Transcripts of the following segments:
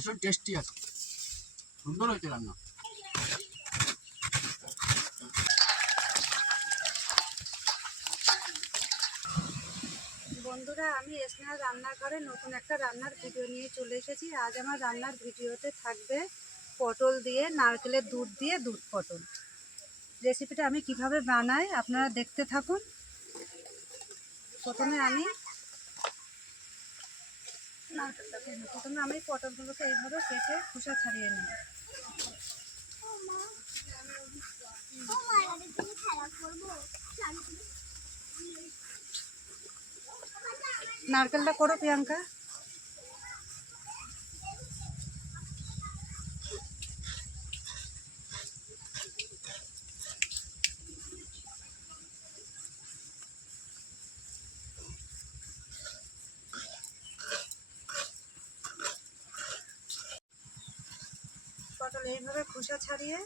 ভীষণ টেস্টি আছে, সুন্দর হয়েছে রান্না। বন্ধুরা, আমি স্নেহা রান্নাঘরে নতুন একটা রান্নার ভিডিও নিয়ে চলে এসেছি। আজ আমার রান্নার ভিডিওতে থাকবে পটল দিয়ে, নারকেলের দুধ দিয়ে দুধ পটল। রেসিপিটা আমি কিভাবে বানাই আপনারা দেখতে থাকুন। প্রথমে আমি পটলগুলোকে এইভাবে কেটে খোসা ছাড়িয়ে নিই। নারকেলটা করো প্রিয়াঙ্কা। পটল এইভাবে খোসা ছাড়িয়ে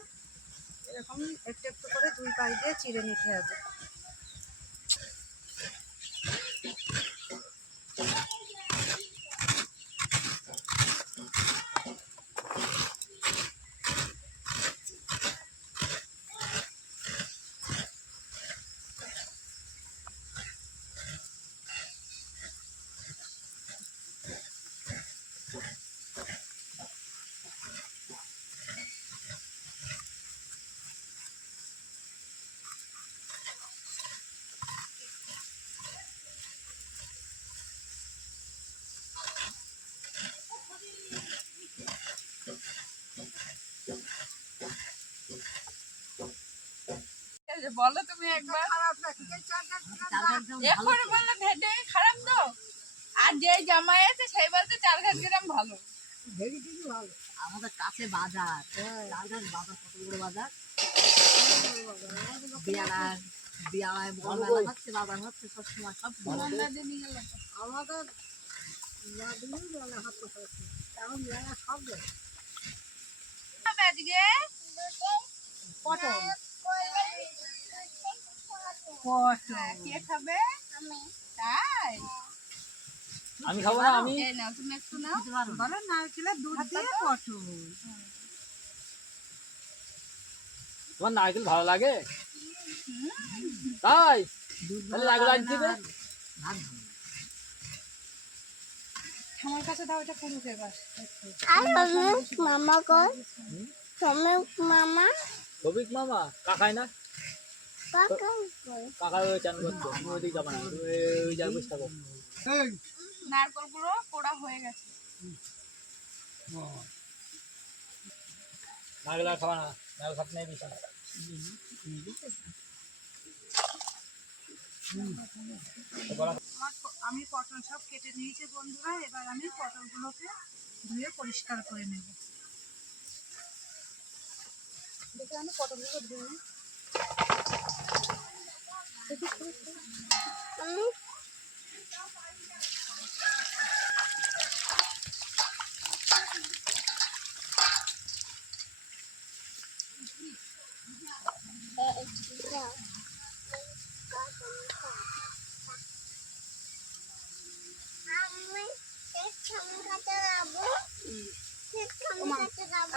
এরকম একটু একটু করে দুই পাশ দিয়ে চিড়ে নিতে হবে। বলো তুমি একবার, এরপরে বললো ভেটে খারাপ তো, আর যে জামাই আছে সেই বলতে 4 গ্রাম ভালো। আমাদের কাছে বাজার, চারঘাট বাজার, কত বড় বাজার, বিয়ালায় বড়মেলা হচ্ছে, বাজার হচ্ছে সবসময়, সব আমাদের আজকে পটল কে খাবে? তাই আমি খাবো না। আমি এই নাও, তুমি একটু নাও। বলো নারকেলের দুধ দিয়ে পটল। তোমার নারকেল ভালো লাগে তাই? তাহলে নারকেল আনতে দিবে। আমার কাছে দাও, এটা পুরুষ এবার। মামা কর, মামা সবিক মামা কাকাই না, কাকা কাকা ওই চান করতো, তুমি ওইদিকে যাবো না, তুমি ওই জায়গায় বসে থাকো। নারকেল গুলো পোড়া হয়ে গেছে। নারকেল আর খাবা না, নারকেল খাতে নেই বেশি। আমি পটল সব কেটে নিয়েছি বন্ধুরা। এবার আমি পটলগুলোকে ধুয়ে পরিষ্কার করে নেব। দেখে আমি পটলগুলো ধুয়ে নিই।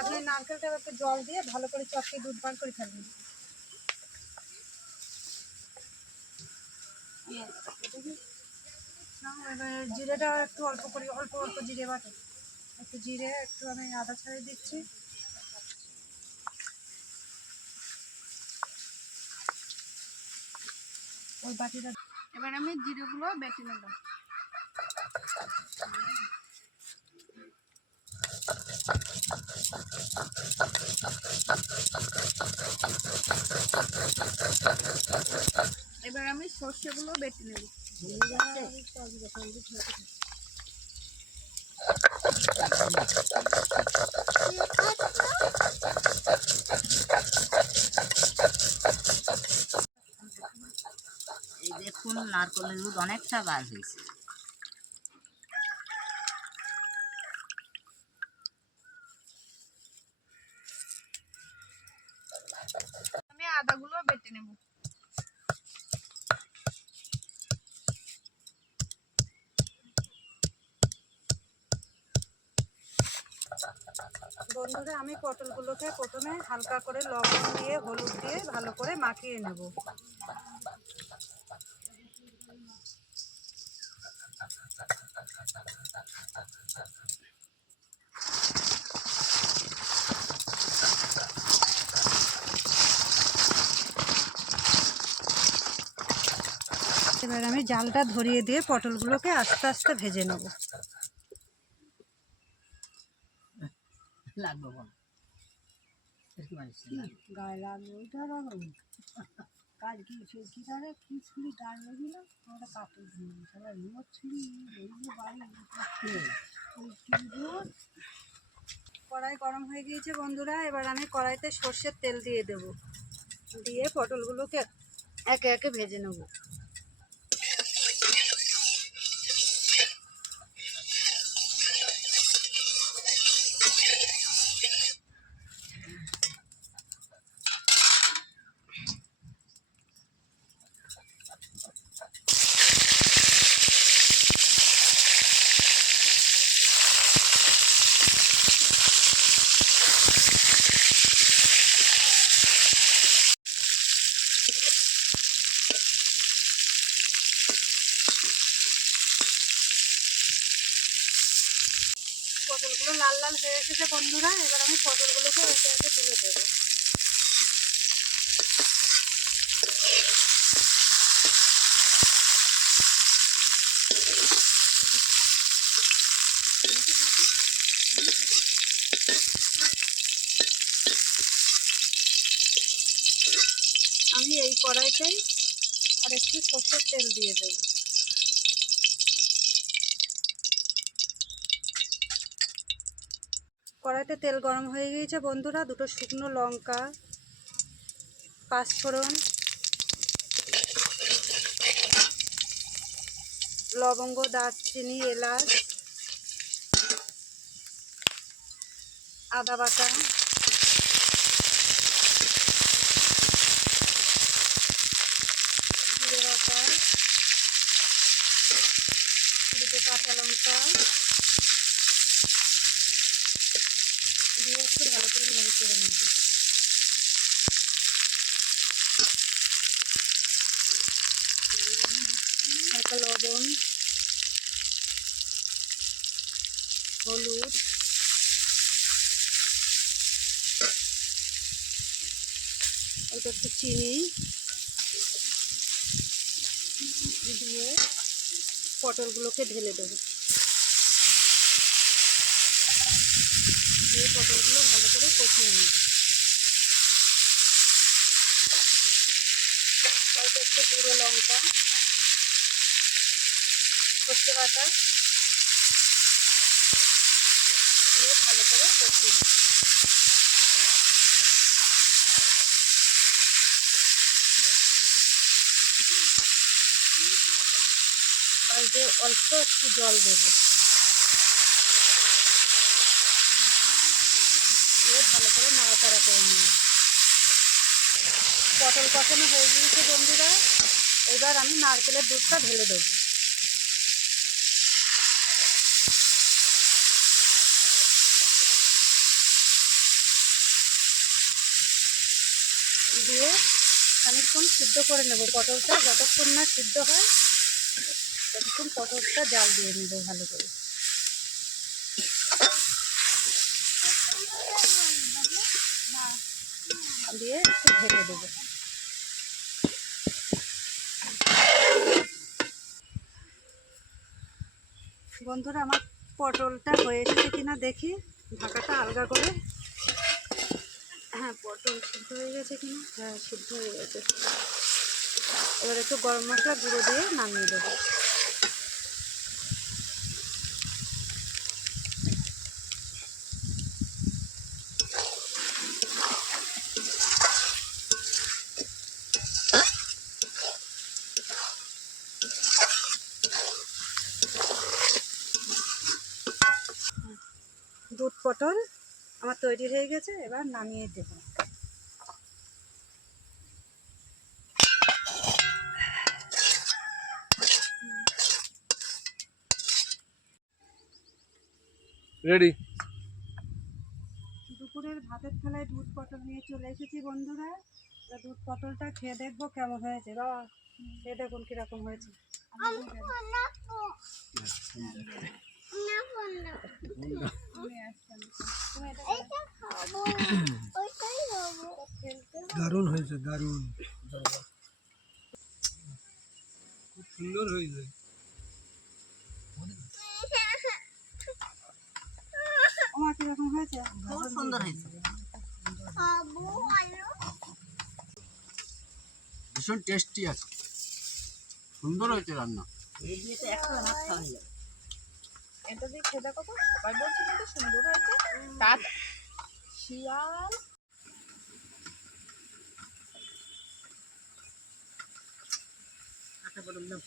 আপনি নারকেলটা একটু জল দিয়ে ভালো করে চটকে দুধ বার করে ফেলবেন। এবার জিরেটা একটু অল্প করে, অল্প অল্প জিরে বাটে, একটু জিরে, একটু আমি আদা ছাড়িয়ে দিচ্ছি। ওই বাটিটা এবার আমি জিরেগুলো বেটে নিলাম। এবার আমি সর্ষেগুলো বেটে নেব। এই দেখুন নারকেলের দুধ অনেকটা বার হয়েছে। আমি আদাগুলো বেটে নেব। বন্ধুরা আমি পটলগুলোকে প্রথমে হালকা করে লবণ দিয়ে হলুদ দিয়ে ভালো করে মাখিয়ে নেব। এবার আমি জালটা ধরিয়ে দিয়ে পটলগুলোকে আস্তে আস্তে ভেজে নেব। লাগবে বল গায়ে লাগবে ওইটা কাজ কি সবজি ধরে কি ছুরি গায়ে লাগিল আমরা কাপড় দিই সবাই রিমোট ছুরি কড়াই গরম হয়ে গিয়েছে বন্ধুরা। এবার আমি কড়াইতে সর্ষের তেল দিয়ে দেব, দিয়ে পটলগুলোকে একে একে ভেজে নেব। পটলগুলো লাল লাল হয়ে এসেছে বন্ধুরা। এবার আমি পটলগুলোকে একে একে তুলে দেবো। আমি এই কড়াইতেই আর একটু সর্ষের তেল দিয়ে দেবো। কড়াইতে তেল গরম হয়ে গিয়েছে বন্ধুরা। দুটো শুকনো লঙ্কা, পাঁচফোড়ন, লবঙ্গ, দারচিনি, এলাচ, আদা বাটা, জিরে বাটা, দুটো কাঁচা লঙ্কা দিয়ে একটু ভালো করে নেড়ে চেড়ে নেব। হালকা লবণ, হলুদ, অল্প একটু চিনি দিয়ে পটলগুলোকে ঢেলে দেবো। দিয়ে পটলগুলো ভালো করে কষিয়ে নেব। অল্প একটু গুঁড়ো লঙ্কা, সর্ষে বাটা দিয়ে ভালো করে কষিয়ে নেব। আর যে অল্প একটু জল দেবো, দিয়ে ভালো করে নাড়াচাড়া করে নেব। পটল কষানো হয়ে গিয়েছে বন্ধুরা। এবার আমি নারকেলের দুধটা ঢেলে দেবো। দিয়ে খানিকক্ষণ সিদ্ধ করে নেব পটলটা। যতক্ষণ না সিদ্ধ হয় ততক্ষণ পটলটা জাল দিয়ে নেব ভালো করে। দিয়ে একটু ঢেকে দেবো। বন্ধুরা আমার পটলটা হয়ে এসেছে কিনা দেখি, ঢাকাটা আলগা করে। হ্যাঁ, পটল সিদ্ধ হয়ে গেছে কিনা? হ্যাঁ, সিদ্ধ হয়ে গেছে। এবার একটু গরম মশলা গুঁড়ো দিয়ে নামিয়ে দেবো। দুধ পটল আমার তৈরি হয়ে গেছে, এবার নামিয়ে দেবো। রেডি। হাতের থালায় দুধ পটল নিয়ে চলে এসেছি বন্ধুরা। এবার দুধ পটলটা খেয়ে দেখবো কেমন হয়েছে। বাবা খেয়ে দেখুন কিরকম হয়েছে। দারুণ হয়েছে, দারুণ, খুব সুন্দর হয়েছে। ওমা কিরকম হয়েছে? খুব সুন্দর হয়েছে, ভীষণ টেস্টি আছে, সুন্দর হয়েছে রান্না। এই দিয়ে তো একটা ভাত খাওয়া হয়ে যাবে। এটা দিয়ে খেয়ে দেখো তো, সবাই বলছে কিন্তু সুন্দর হয়েছে। তার শিয়াল কাঁচা পটল দাও।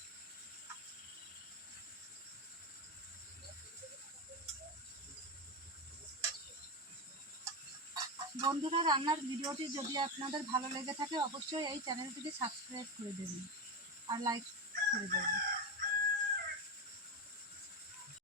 বন্ধুরা, রান্নার ভিডিওটি যদি আপনাদের ভালো লেগে থাকে অবশ্যই এই চ্যানেলটিকে সাবস্ক্রাইব করে দেবেন আর লাইক করে দেবেন।